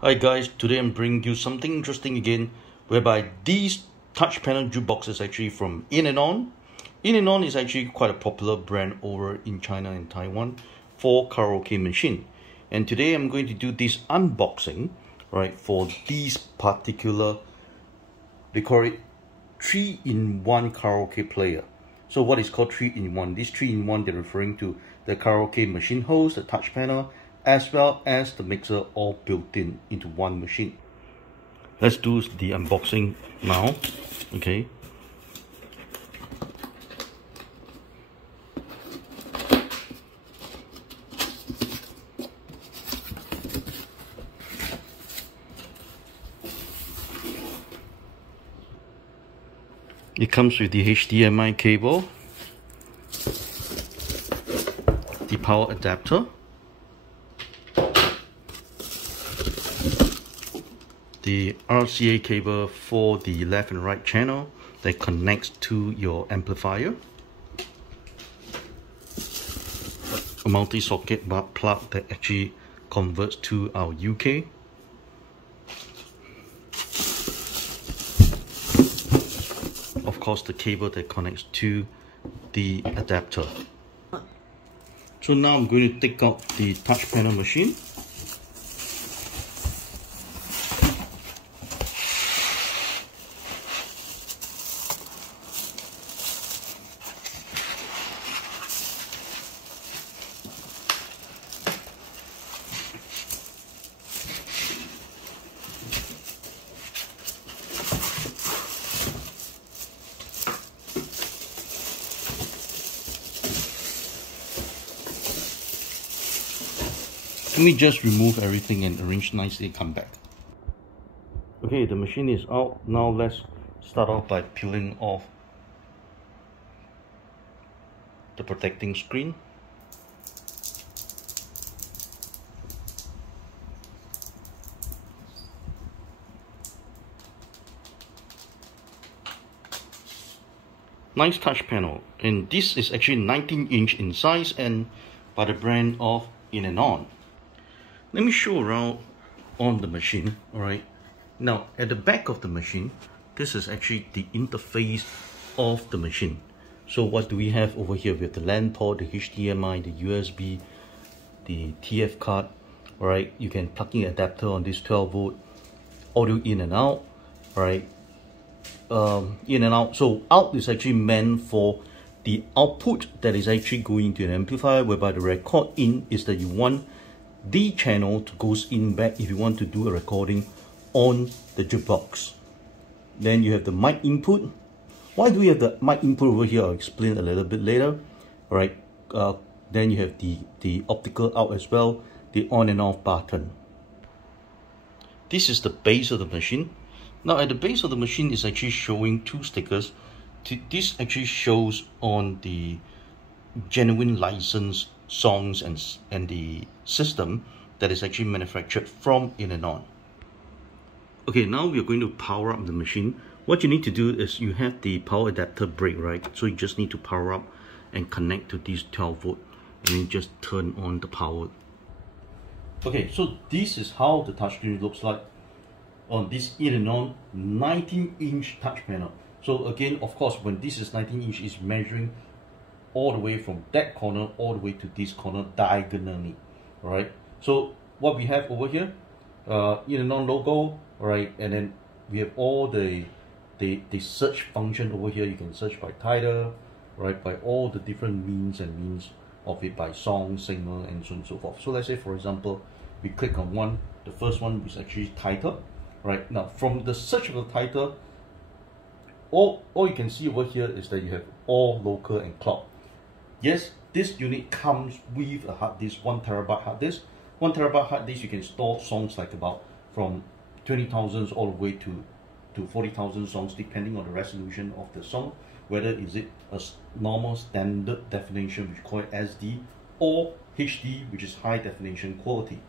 Hi guys, today I'm bringing you something interesting again, whereby these touch panel jukebox is actually from InAndOn. InAndOn is actually quite a popular brand over in China and Taiwan for karaoke machine. And today I'm going to do this unboxing, right, for these particular, they call it 3-in-1 karaoke player. So what is called 3-in-1? This 3-in-1, they're referring to the karaoke machine host, the touch panel, as well as the mixer, all built into one machine. Let's do the unboxing now. Okay. It comes with the HDMI cable, the power adapter, the RCA cable for the left and right channel that connects to your amplifier, a multi-socket plug that actually converts to our UK, of course the cable that connects to the adapter. So now I'm going to take out the touch panel machine. Let me just remove everything and arrange nicely and come back. Okay, the machine is out. Now let's start off by peeling off the protecting screen. Nice touch panel, and this is actually 19-inch in size and by the brand of InAndOn. Let me show around on the machine. Alright, now at the back of the machine, this is actually the interface of the machine. So what do we have over here? We have the LAN port, the HDMI, the USB, the TF card. Alright, you can plug in an adapter on this 12-volt, audio in and out. Alright, in and out. So out is actually meant for the output that is actually going to an amplifier, whereby the record in is that you want the channel to goes in back if you want to do a recording on the jukebox. Then you have the mic input. Why do we have the mic input over here? I'll explain a little bit later. Alright, then you have the optical out as well, the on and off button. This is the base of the machine. Now at the base of the machine is actually showing two stickers. This actually shows on the genuine license songs and the system that is actually manufactured from InAndOn. Okay, now we are going to power up the machine. What you need to do is you have the power adapter break, right? So you just need to power up and connect to this 12-volt and then just turn on the power. Okay, so this is how the touchscreen looks like on this InAndOn 19-inch touch panel. So again, of course, when this is 19-inch, it's measuring all the way from that corner all the way to this corner diagonally. All right, so what we have over here, InAndOn logo, all right, and then we have all the search function over here. You can search by title, right, by all the different means of it, by song, singer, and so on and so forth. So let's say, for example, we click on one. The first one is actually title. Right, now from the search of the title, all you can see over here is that you have all local and cloud. Yes, this unit comes with a hard disk, 1 terabyte hard disk. 1 terabyte hard disk, you can store songs like about from 20,000 all the way to 40,000 songs, depending on the resolution of the song, whether is it a normal standard definition, which we call it SD, or HD, which is high definition quality.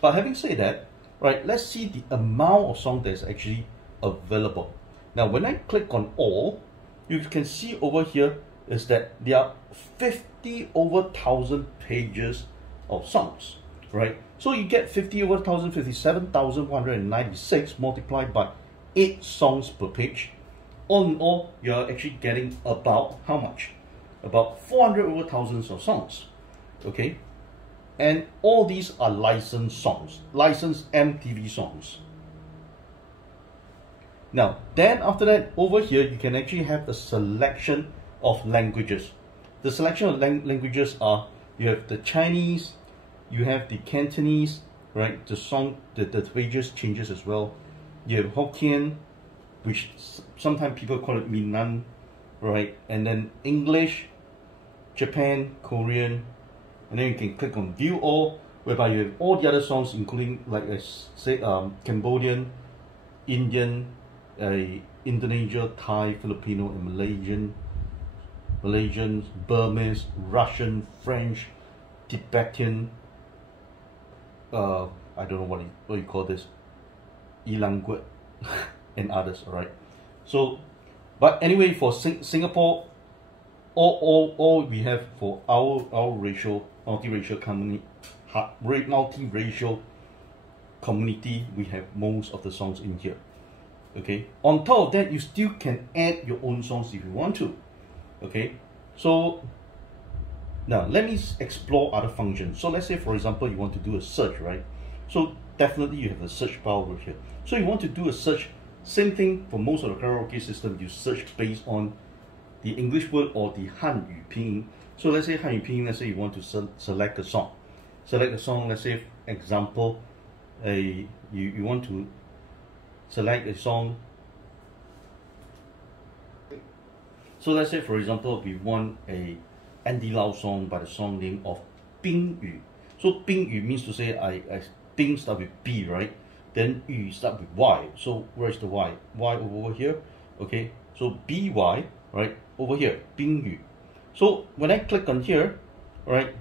But having said that, right, let's see the amount of song that is actually available. Now when I click on all, you can see over here is that there are 50 over 1,000 pages of songs, right? So you get 50 over 1000, 57,196 multiplied by 8 songs per page. All in all, you're actually getting about how much? About 400 over thousands of songs. Okay? And all these are licensed songs, licensed MTV songs. Now, then after that, over here, you can actually have a selection of languages. The selection of languages are, you have the Chinese, you have the Cantonese, right? The song, the pages changes as well. You have Hokkien, which sometimes people call it Minnan, right? And then English, Japan, Korean, and then you can click on View All, whereby you have all the other songs, including, like I say, Cambodian, Indian, Indonesia, Thai, Filipino, and Malaysian, Burmese, Russian, French, Tibetan, I don't know what you call this, Ilanguit, and others. All right. So, but anyway, for Singapore, all we have for our multiracial community, we have most of the songs in here. Okay. On top of that, you still can add your own songs if you want to. Okay. So now let me explore other functions. So let's say, for example, you want to do a search, right? So definitely you have the search bar over here. So you want to do a search, same thing for most of the karaoke system, you search based on the English word or the Hanyu pinyin. So let's say Hanyu pinyin, let's say you want to select a song. Let's say example, you want to select a song. So let's say, for example, we want a Andy Lau song by the song name of Bing Yu. So Bing Yu means to say Bing start with B, right? Then Yu start with Y. So where is the Y? Y over here. Okay. So BY, right? Over here, Bing Yu. So when I click on here, right,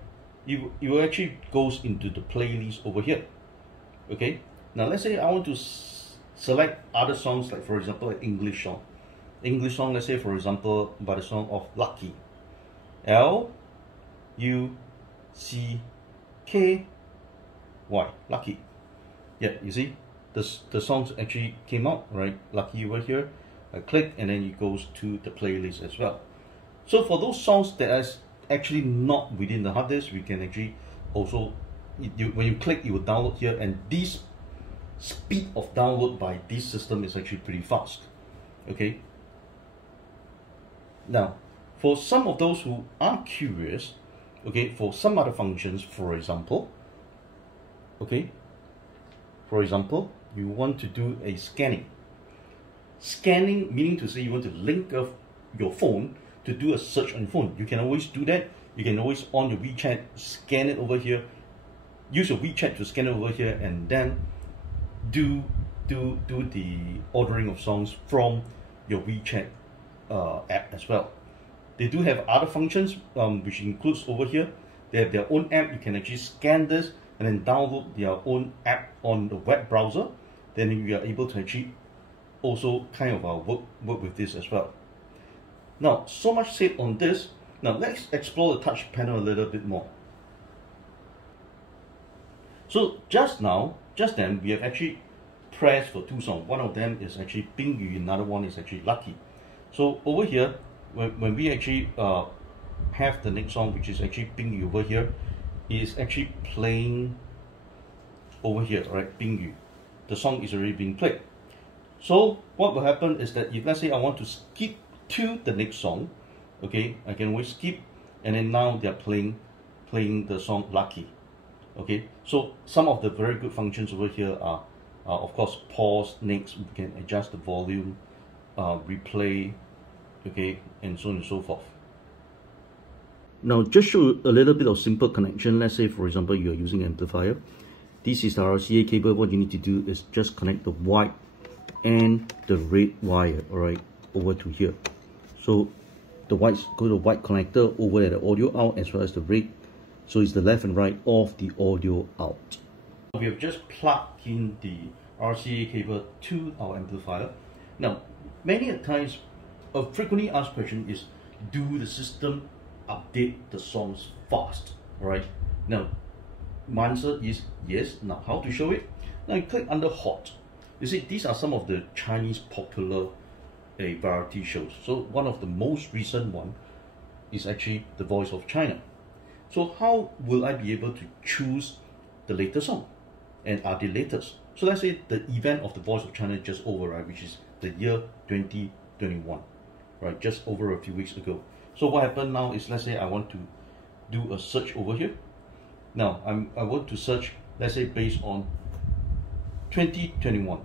you actually goes into the playlist over here. Okay. Now let's say I want to select other songs, like for example, an English song. Let's say for example, by the song of Lucky. L-U-C-K-Y, Lucky. Yeah, you see, the songs actually came out, right? Lucky over here. I click and then it goes to the playlist as well. So for those songs that are actually not within the hard disk, we can actually also, when you click, you will download here, and this speed of download by this system is actually pretty fast. Okay. Now, for some of those who are curious, okay, for some other functions, for example, okay, you want to do a scanning. Scanning meaning to say you want to link up your phone to do a search on your phone. You can always do that. You can always on your WeChat scan it over here. Use your WeChat to scan it over here, and then do the ordering of songs from your WeChat app as well. They do have other functions, which includes over here. They have their own app. You can actually scan this and then download their own app on the web browser. Then you are able to actually also kind of work with this as well. Now, so much said on this. Now let's explore the touch panel a little bit more. So just then we have actually pressed for two songs. One of them is actually Bing Yu, another one is actually Lucky. So over here, when we actually have the next song, which is actually Bing Yu over here, is actually playing over here, right? Bing Yu. The song is already being played. So what will happen is that if let's say I want to skip to the next song, okay, I can always skip, and then now they're playing the song Lucky. Okay, so some of the very good functions over here are of course pause. Next, we can adjust the volume, replay, okay, and so on and so forth. Now just show a little bit of simple connection. Let's say for example you are using amplifier. This is the RCA cable. What you need to do is just connect the white and the red wire, alright, over to here. So the whites go to the white connector over at the audio out, as well as the red. So it's the left and right of the audio out. We have just plugged in the RCA cable to our amplifier. Now, many a times, a frequently asked question is, do the system update the songs fast? Alright. Now, My answer is yes. Now, how to show it? Now, you click under Hot. You see, these are some of the Chinese popular variety shows. So, one of the most recent one is actually The Voice of China. So, how will I be able to choose the latest song? And are they latest? So, let's say the event of The Voice of China just over, right, which is the year 2021, right, just over a few weeks ago. So, what happened now is, let's say I want to do a search over here. Now, I want to search, let's say, based on 2021,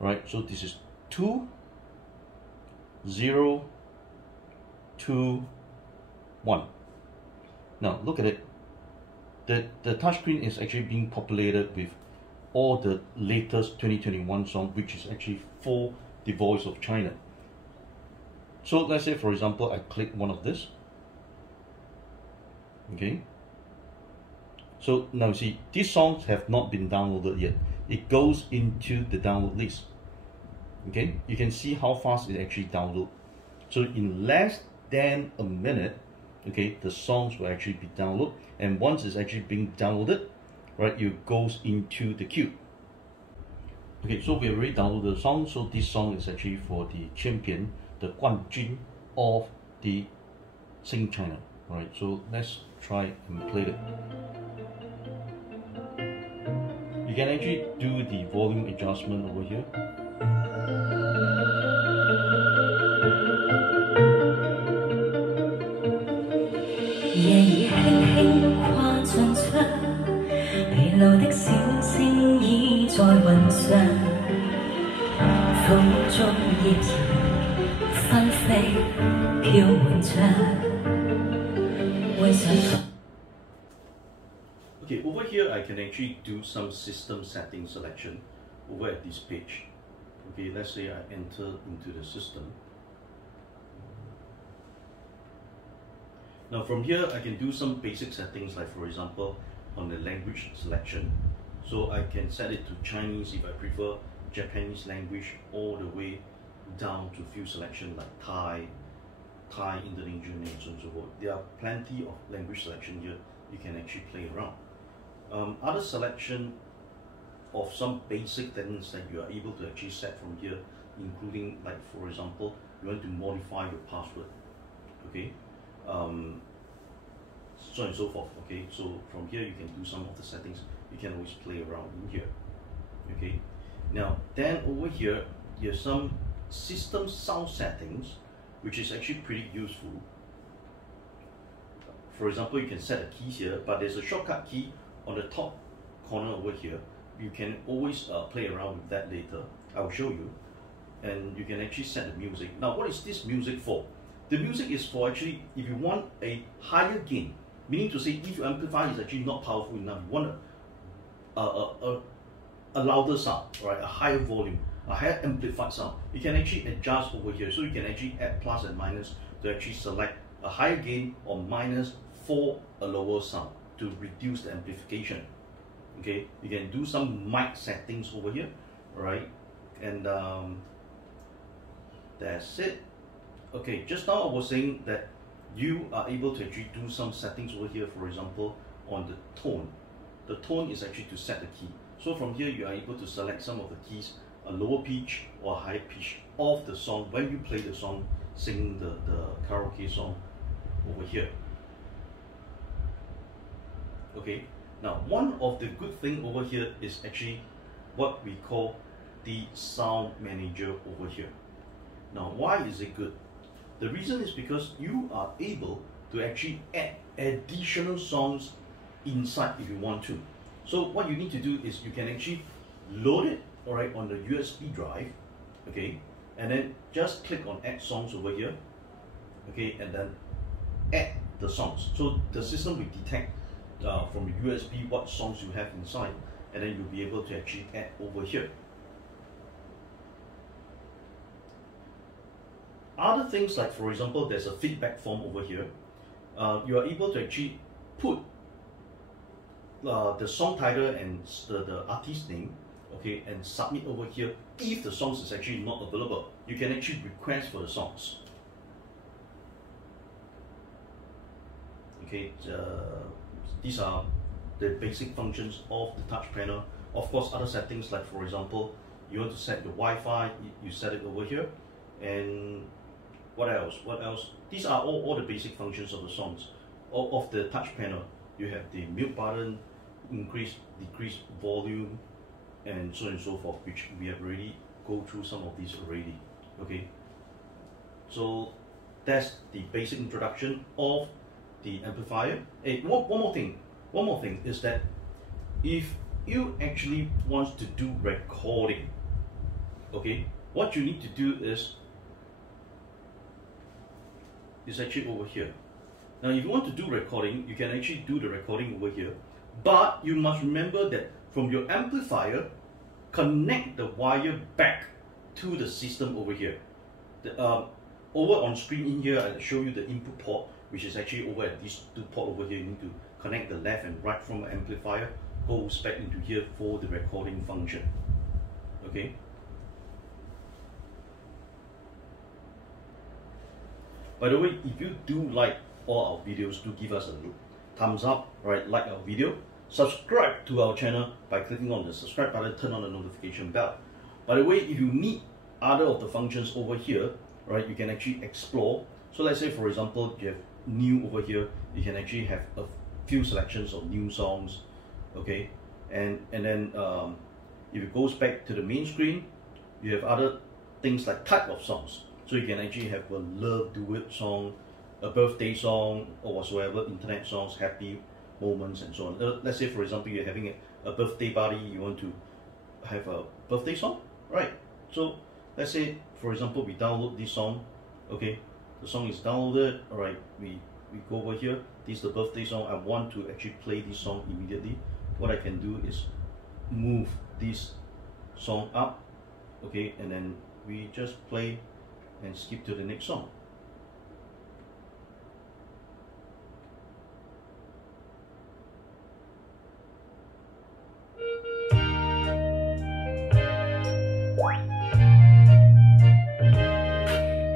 right? So this is 2021. Now, look at it. The touchscreen is actually being populated with all the latest 2021 song, which is actually for The Voice of China. So let's say, for example, I click one of this. Okay. So now see, these songs have not been downloaded yet. It goes into the download list. Okay, you can see how fast it actually downloads. So in less than a minute, okay, the songs will actually be downloaded, and once it's actually being downloaded, right, it goes into the queue. Okay, so we already downloaded the song. So this song is actually for the champion, the 冠军 of the Sing China. Alright, so let's try and play it. You can actually do the volume adjustment over here. Okay, over here I can actually do some system setting selection over at this page. Okay, let's say I enter into the system. Now from here I can do some basic settings, like for example on the language selection. So I can set it to Chinese if I prefer, Japanese language, all the way down to few selection like Thai, Indonesian, and so on and so forth. There are plenty of language selection here you can actually play around. Other selection of some basic things that you are able to actually set from here, including, like for example, you want to modify your password, okay, so on and so forth. Okay, so from here you can do some of the settings. You can always play around in here. Okay, now then over here there's some system sound settings, which is actually pretty useful. For example, you can set a key here, but there's a shortcut key on the top corner over here. You can always play around with that later. I'll show you. And you can actually set the music. Now, what is this music for? The music is for actually, if you want a higher gain, meaning to say if your amplifier is actually not powerful enough, you want a louder sound, right? A higher volume, a higher amplified sound. You can actually adjust over here. So you can actually add plus and minus to actually select a higher gain or minus for a lower sound to reduce the amplification. Okay, you can do some mic settings over here, right? And that's it. Okay, just now I was saying that you are able to actually do some settings over here. For example, on the tone. The tone is actually to set the key. So from here you are able to select some of the keys, a lower pitch or higher pitch of the song when you play the song, sing the karaoke song over here. Okay, now one of the good thing over here is actually what we call the sound manager over here. Now why is it good? The reason is because you are able to actually add additional songs inside if you want to. So what you need to do is you can actually load it, alright, on the USB drive, okay, and then just click on add songs over here, okay, and then add the songs. So the system will detect from the USB what songs you have inside, and then you'll be able to actually add over here. Other things, like for example, there's a feedback form over here. You are able to actually put the song title and the artist name, okay, and submit over here. If the songs is actually not available, you can actually request for the songs. Okay, these are the basic functions of the touch panel. Of course, other settings, like for example, you want to set the Wi-Fi, you set it over here. And what else? These are all the basic functions of the songs. Of the touch panel, you have the mute button, increase, decrease volume, and so on and so forth, which we have already go through some of these already. Okay, so that's the basic introduction of the amplifier. Hey, one more thing is that if you actually want to do recording, okay, what you need to do is actually over here. Now, if you want to do recording, you can actually do the recording over here, but you must remember that from your amplifier, connect the wire back to the system over here. Over on screen in here, I'll show you the input port, which is actually over at these two ports over here. You need to connect the left and right from the amplifier, goes back into here for the recording function. Okay. By the way, if you do like all our videos, do give us a thumbs up, right? Like our video, subscribe to our channel by clicking on the subscribe button, turn on the notification bell. By the way, if you need other of the functions over here, right, you can actually explore. So let's say, for example, you have new over here, you can actually have a few selections of new songs, okay? And then if it goes back to the main screen, you have other things like type of songs. So you can actually have a love duet song, a birthday song, or whatsoever, internet songs, happy moments, and so on. Let's say, for example, you're having a birthday party, you want to have a birthday song, right? So let's say, for example, we download this song, okay? The song is downloaded, all right? We go over here. This is the birthday song. I want to actually play this song immediately. What I can do is move this song up, okay? And then we just play and skip to the next song.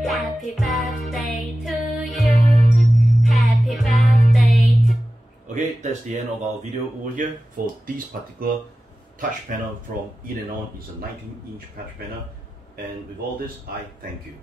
Happy birthday to you. Happy birthday to... Okay, that's the end of our video over here for this particular touch panel from InAndOn. It's a 19-inch touch panel. And with all this, I thank you.